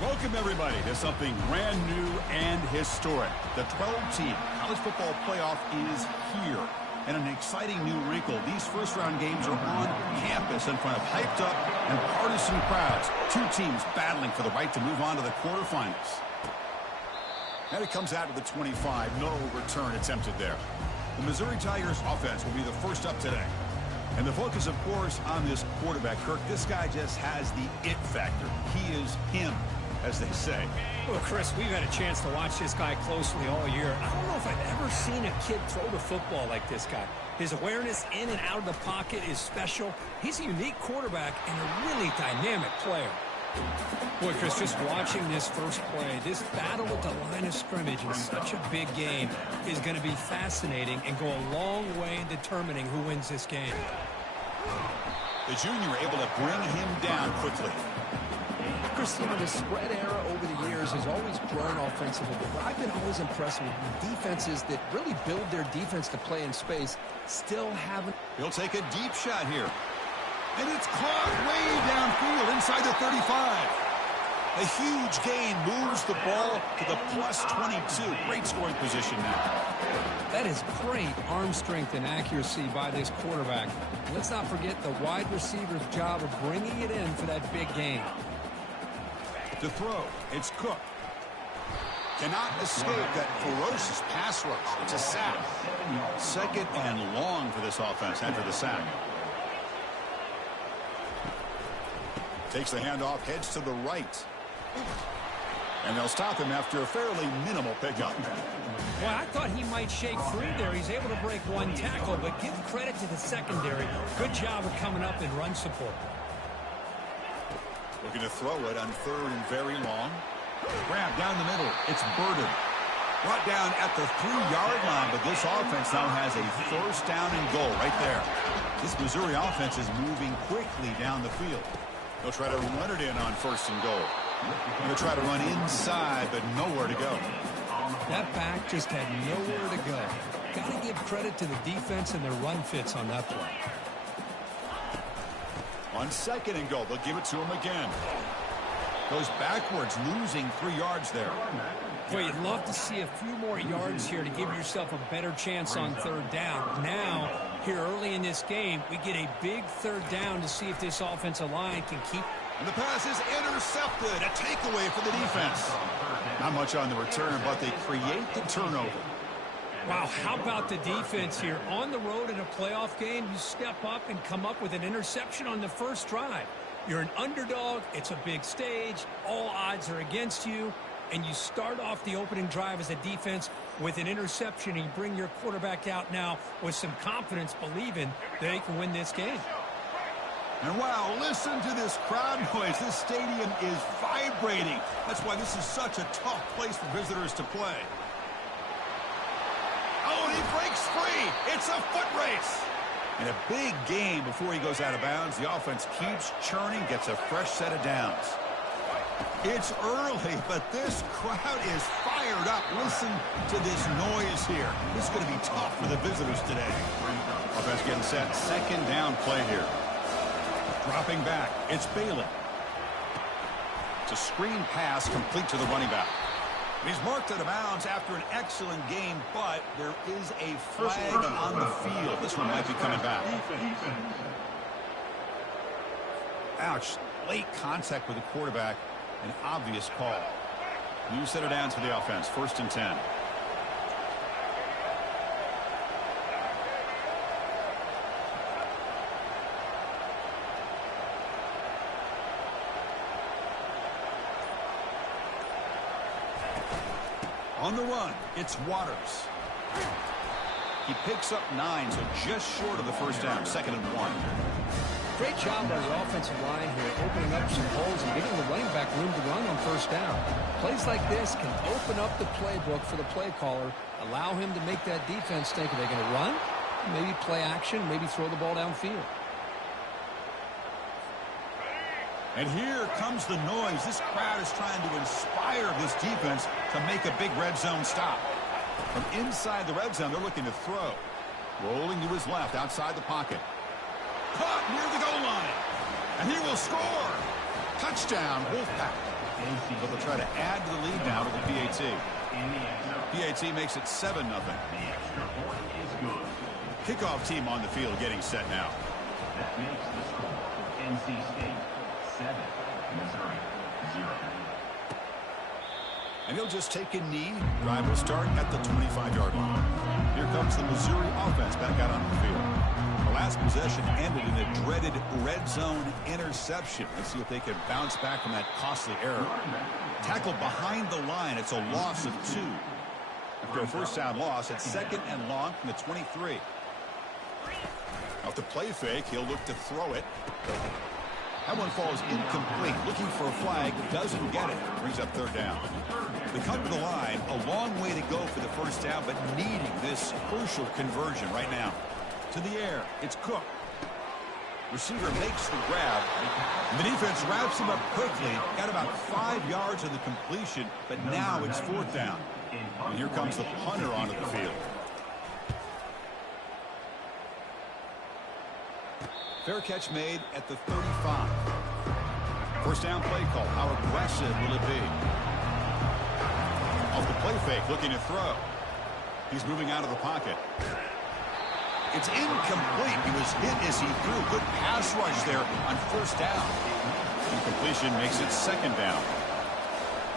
Welcome, everybody, to something brand new and historic. The 12-team college football playoff is here. And an exciting new wrinkle, these first-round games are on campus in front of hyped-up and partisan crowds. Two teams battling for the right to move on to the quarterfinals. And it comes out to the 25. No return attempted there. The Missouri Tigers offense will be the first up today. And the focus, of course, on this quarterback, Kirk. This guy just has the it factor. He is him, as they say. Well, Chris, we've had a chance to watch this guy closely all year. I don't know if I've ever seen a kid throw the football like this guy. His awareness in and out of the pocket is special. He's a unique quarterback and a really dynamic player. Boy, Chris, just watching this first play, this battle at the line of scrimmage in such a big game is going to be fascinating and go a long way in determining who wins this game. The junior able to bring him down quickly. Chris, you know, the spread era over the years has always grown offensively, but I've been always impressed with defenses that really build their defense to play in space still haven't. He'll take a deep shot here. And it's caught way downfield inside the 35. A huge gain moves the ball to the plus 22. Great scoring position now. That is great arm strength and accuracy by this quarterback. Let's not forget the wide receiver's job of bringing it in for that big gain. To throw, it's Cook. Cannot escape that ferocious pass rush. It's a sack. Second and long for this offense after the sack. Takes the handoff, heads to the right. And they'll stop him after a fairly minimal pickup. Well, I thought he might shake free there. He's able to break one tackle, but give credit to the secondary. Good job of coming up in run support. Looking to throw it on third and very long. Grab down the middle. It's Burden. Brought down at the 3-yard line, but this offense now has a first down and goal right there. This Missouri offense is moving quickly down the field. They'll try to run it in on first and goal. They'll try to run inside, but nowhere to go. That back just had nowhere to go. Got to give credit to the defense and their run fits on that play. On second and goal, they'll give it to him again. Goes backwards, losing 3 yards there. Boy, you'd love to see a few more yards here to give yourself a better chance on third down. Now, here early in this game, we get a big third down to see if this offensive line can keep. And the pass is intercepted. A takeaway for the defense. Not much on the return, but they create the turnover. Wow, how about the defense here? On the road in a playoff game, you step up and come up with an interception on the first drive. You're an underdog. It's a big stage. All odds are against you. And you start off the opening drive as a defense with an interception, and you bring your quarterback out now with some confidence, believing that they can win this game. And wow, listen to this crowd noise. This stadium is vibrating. That's why this is such a tough place for visitors to play. Oh, and he breaks free. It's a foot race. And a big gain before he goes out of bounds. The offense keeps churning, gets a fresh set of downs. It's early, but this crowd is fired up. Listen to this noise here. This is going to be tough for the visitors today. Offense getting set. Second down play here. Dropping back. It's Bailey. It's a screen pass complete to the running back. He's marked out of bounds after an excellent game, but there is a flag on the field. This one might be coming back. Ouch. Late contact with the quarterback. An obvious call. New set of downs for the offense. First and 10. On the run, it's Waters. He picks up 9, so just short of the first down. Second and 1. Great job by the offensive line here, opening up some holes and giving the running back room to run on first down. Plays like this can open up the playbook for the play caller, allow him to make that defense think, are they going to run? Maybe play action, maybe throw the ball downfield. And here comes the noise. This crowd is trying to inspire this defense to make a big red zone stop. From inside the red zone, they're looking to throw. Rolling to his left, outside the pocket. Caught near the goal line. And he will score. Touchdown, Wolfpack. But they'll try to add to the lead now with the PAT. PAT makes it 7-0. Kickoff team on the field getting set now. That makes the score NC State 7, Missouri 0. And he'll just take a knee. Drive will start at the 25-yard line. Here comes the Missouri offense back out on the field. The last possession ended in a dreaded red zone interception. Let's see if they can bounce back from that costly error. Tackled behind the line. It's a loss of 2. After a first down loss, it's 2nd and long from the 23. Off the play fake, he'll look to throw it. That one falls incomplete. Looking for a flag, doesn't get it. Brings up 3rd down. They come to the line, a long way to go for the first down, but needing this crucial conversion right now. To the air, it's Cook. Receiver makes the grab. The defense wraps him up quickly. Got about 5 yards of the completion, but now it's 4th down. And here comes the punter onto the field. Fair catch made at the 35. First down play call. How aggressive will it be? Off the play fake, looking to throw. He's moving out of the pocket. It's incomplete. He was hit as he threw. Good pass rush there on first down. Incompletion makes it 2nd down.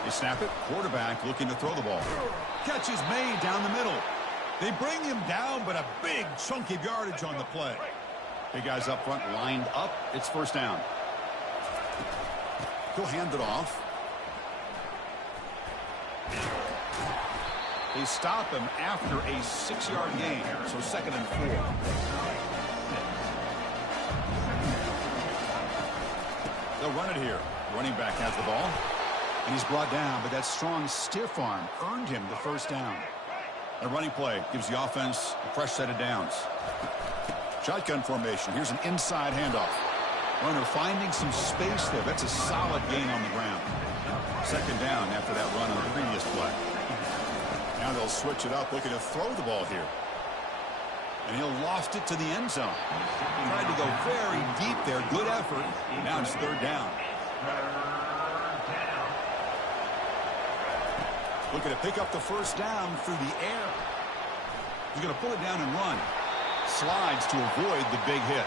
They snap it. Quarterback looking to throw the ball. Catch is made down the middle. They bring him down, but a big chunk of yardage on the play. Big guys up front lined up. It's first down. He'll hand it off. They stop him after a 6-yard gain. So 2nd and 4. They'll run it here. Running back has the ball. And he's brought down, but that strong stiff arm earned him the first down. A running play gives the offense a fresh set of downs. Shotgun formation. Here's an inside handoff. Runner finding some space there. That's a solid gain on the ground. 2nd down after that run on the previous play. Now they'll switch it up, looking to throw the ball here. And he'll loft it to the end zone. Tried to go very deep there. Good effort. Now it's 3rd down. Looking to pick up the first down through the air. He's going to pull it down and run. Slides to avoid the big hit.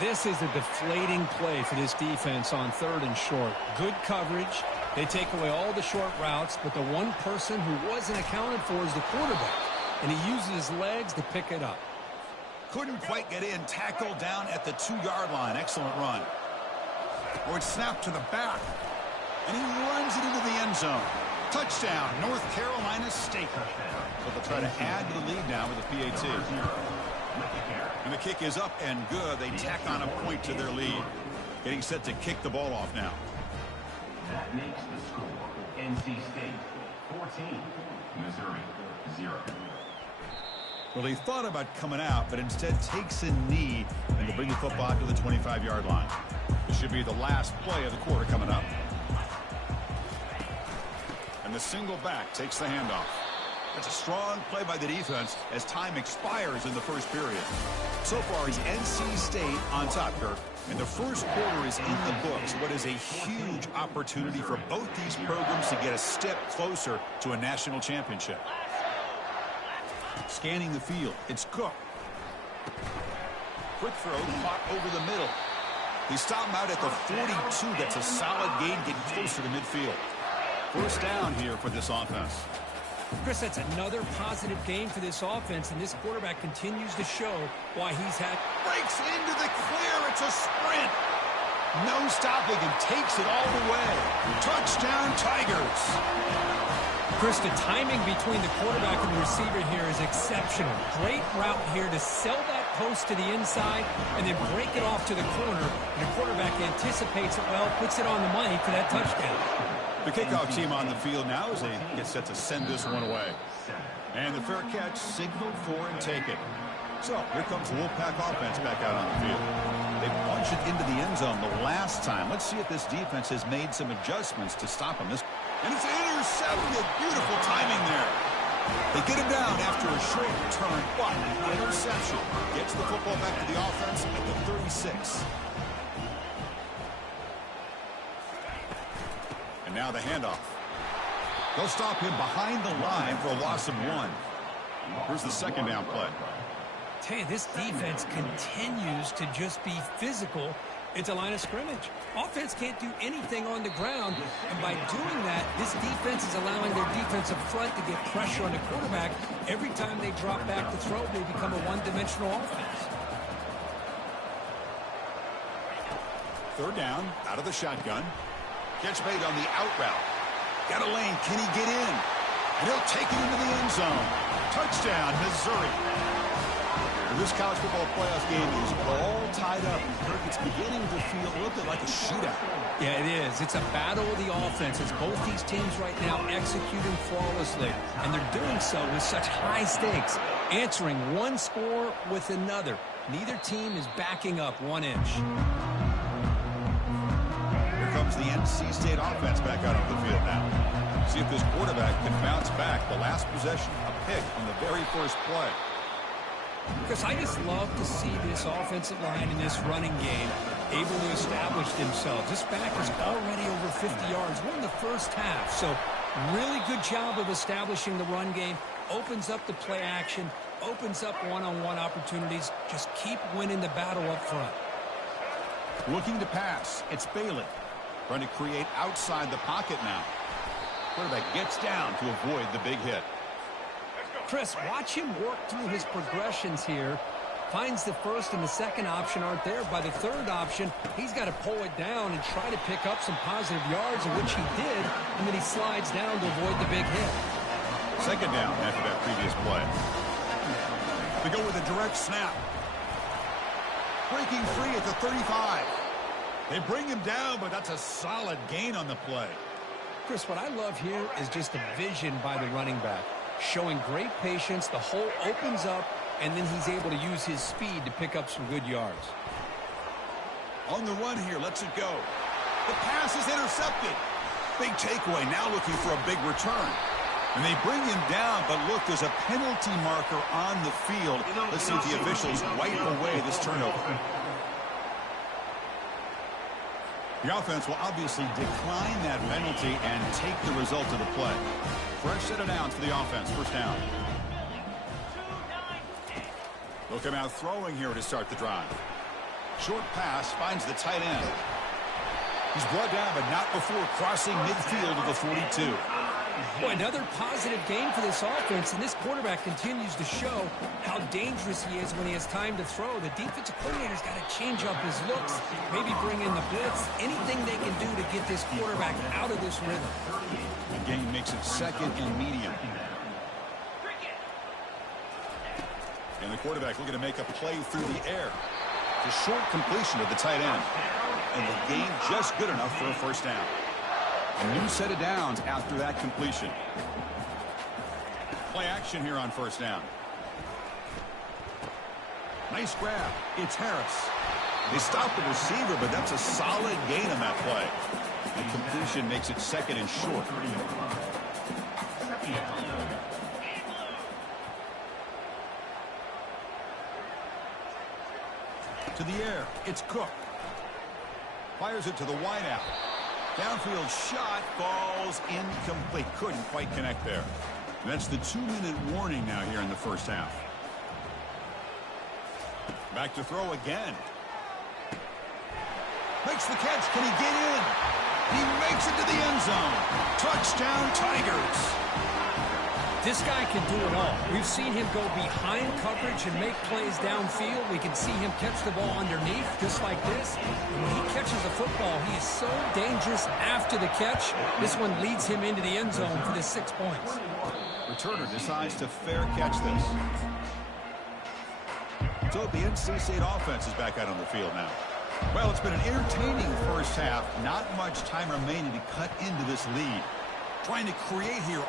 This is a deflating play for this defense on 3rd and short. Good coverage. They take away all the short routes, but the one person who wasn't accounted for is the quarterback, and he uses his legs to pick it up. Couldn't quite get in. Tackled down at the 2-yard line. Excellent run. Or it's snapped to the back, and he runs it into the end zone. Touchdown, North Carolina State. So they'll try to add to the lead now with the PAT. And the kick is up and good. They tack on a point to their lead. Getting set to kick the ball off now. That makes the score NC State 14, Missouri 0. Well, he thought about coming out, but instead takes a knee and will bring the football to the 25-yard line. This should be the last play of the quarter coming up. And the single back takes the handoff. That's a strong play by the defense as time expires in the first period. So far, it's NC State on top, Kirk. And the first quarter is in the books. What is a huge opportunity for both these programs to get a step closer to a national championship. Scanning the field, it's Cook. Quick throw, caught over the middle. They stop him out at the 42. That's a solid gain, getting closer to midfield. First down here for this offense. Chris, that's another positive game for this offense, and this quarterback continues to show why he's had... Breaks into the clear. It's a sprint. No stopping and takes it all the way. Touchdown, Tigers. Chris, the timing between the quarterback and the receiver here is exceptional. Great route here to sell that post to the inside and then break it off to the corner. And the quarterback anticipates it well, puts it on the money for that touchdown. The kickoff team on the field now as they get set to send this one away. And the fair catch signaled for and taken. So here comes the Wolfpack offense back out on the field. They punch it into the end zone the last time. Let's see if this defense has made some adjustments to stop them. And it's intercepted. Beautiful timing there. They get him down after a short return, but an interception gets the football back to the offense at the 36. And now the handoff. They'll stop him behind the line for a loss of 1. Here's the second down play. Tell you, this defense continues to just be physical. It's a line of scrimmage. Offense can't do anything on the ground, and by doing that, this defense is allowing their defensive front to get pressure on the quarterback. Every time they drop back to throw, they become a one-dimensional offense. Third down, out of the shotgun. Catch made on the out route. Got a lane. Can he get in? And he'll take it into the end zone. Touchdown, Missouri. And this college football playoff game is all tied up. Kirk, it's beginning to feel a little bit like a shootout. Yeah, it is. It's a battle of the offenses. Both these teams right now executing flawlessly, and they're doing so with such high stakes, answering one score with another. Neither team is backing up 1 inch. Here comes the NC State offense back out on the field now. See if this quarterback can bounce back. The last possession, a pick on the very first play. Because I just love to see this offensive line in this running game able to establish themselves. This back is already over 50 yards. We're in the first half, so really good job of establishing the run game. Opens up the play action, opens up one-on-one opportunities. Just keep winning the battle up front. Looking to pass. It's Bailey. Trying to create outside the pocket now. Quarterback gets down to avoid the big hit. Chris, watch him work through his progressions here. Finds the first and the second option aren't there. By the third option, he's got to pull it down and try to pick up some positive yards, which he did, and then he slides down to avoid the big hit. Second down after that previous play. They go with a direct snap. Breaking free at the 35. They bring him down, but that's a solid gain on the play. Chris, what I love here is just the vision by the running back. Showing great patience, the hole opens up, and then he's able to use his speed to pick up some good yards. On the run here, lets it go. The pass is intercepted. Big takeaway, now looking for a big return. And they bring him down, but look, there's a penalty marker on the field. Let's see if the officials wipe away this turnover. The offense will obviously decline that penalty and take the result of the play. Fresh set of downs for the offense. First down. They'll come out throwing here to start the drive. Short pass finds the tight end. He's brought down, but not before crossing midfield of the 42. Boy, another positive game for this offense, and this quarterback continues to show how dangerous he is when he has time to throw. The defensive coordinator's got to change up his looks, maybe bring in the blitz, anything they can do to get this quarterback out of this rhythm. The game makes it second and medium. And the quarterback looking to make a play through the air. It's a short completion of the tight end. And the game just good enough for a first down. A new set of downs after that completion. Play action here on first down. Nice grab. It's Harris. They stopped the receiver, but that's a solid gain on that play. The completion makes it second and short. To the air. It's Cook. Fires it to the wideout. Downfield shot falls incomplete. Couldn't quite connect there. That's the 2-minute warning now here in the first half. Back to throw again. Makes the catch. Can he get in? He makes it to the end zone. Touchdown, Tigers. This guy can do it all. We've seen him go behind coverage and make plays downfield. We can see him catch the ball underneath, just like this. And when he catches the football, he is so dangerous after the catch. This one leads him into the end zone for the 6 points. Returner decides to fair catch this. So the NC State offense is back out on the field now. Well, it's been an entertaining first half. Not much time remaining to cut into this lead. Trying to create here.